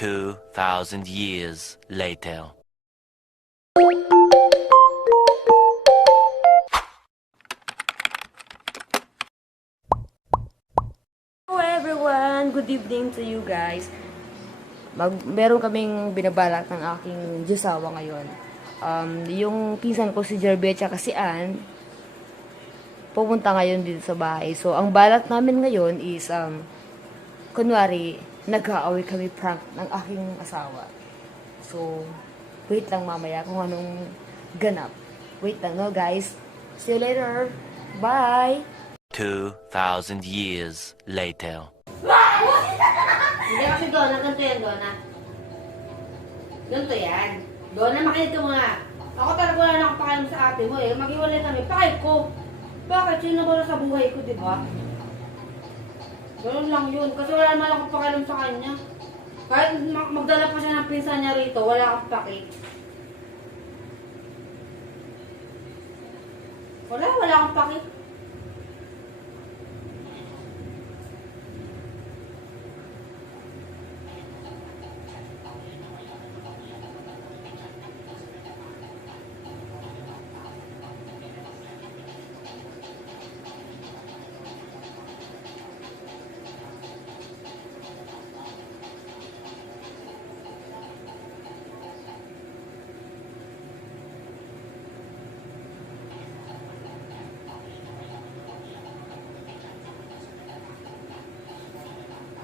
2,000 years later. Hello everyone! Good evening to you guys. Meron kaming binabalak ng aking Diyosawa ngayon. Yung pinsan ko si Jerby at si Ann, pupunta ngayon dito sa bahay. So, ang balak namin ngayon is, kunwari, nag-aaway kami prank ng aking asawa. So, wait lang mamaya kung anong ganap. Wait lang, no guys? See you later! Bye! 2,000 years later. Hindi kasi Donna, ganito yan, Donna. Ganito yan. Donna, makinig ka mga. Ako talaga wala na akong pakialam sa ate mo eh. Mag-iwalay kami. Pakay ko. Bakit? Sino ba na sa buhay ko, di ba? Ganun lang yun. Kasi wala naman akong pakialam sa kanya. Kahit magdala pa siya ng pinsan niya rito, wala akong paki. Wala akong paki.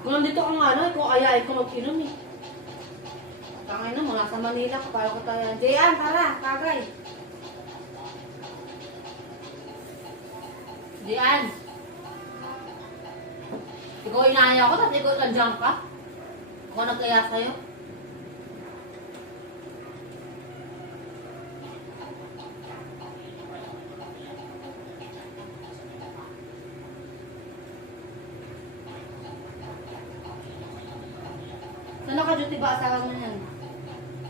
Kung nandito ka nga na, kung ayain ko mag-inom eh. Tangay na mo, nasa Manila ka, para ko tayo. Jayan, tara, kagay. Jayan. Ikaw inaya ko, tapos ikaw nandiyan ka. Ako nagkaya sa'yo. Saan naka-duty ba asawa mo yan?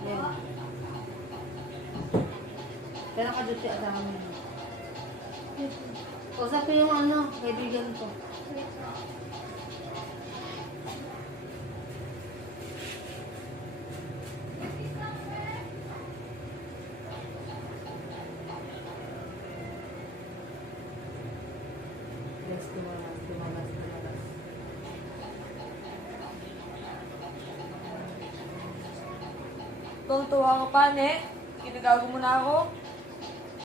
Yan. Saan naka-duty asawa mo yan? Usapin yung ano, kaibigan ko. Yes, lumagas. Tuwa ka pa, ne? Ginagago mo na ako.